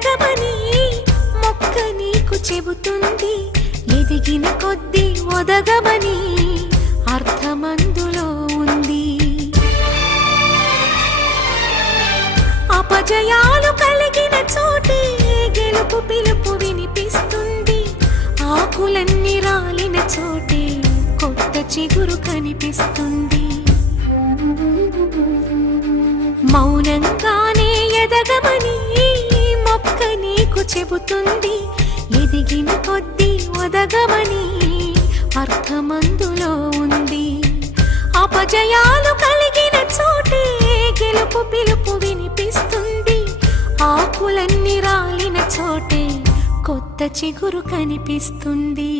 ఎదగమని మొక్క నీకు చెబుతుంది. ఎదిగిన కొద్దీ ఒదగమని అర్థమందులో ఉంది. అపజయాలు కలిగిన చోటే గెలుపు పిలుపు వినిపిస్తుంది. ఆకులన్నీ రాలిన చోటే కొత్త చిగురు కనిపిస్తుంది. మౌనంగానే ఎదగమని మొక్క నీకు చెబుతుంది. ఎదిగిన కొద్దీ ఒదగమని అర్థమందులో ఉంది. అపజయాలు కలిగిన చోటే గెలుపు పిలుపు వినిపిస్తుంది. ఆకులన్నీ రాలిన చోటే కొత్త చిగురు కనిపిస్తుంది.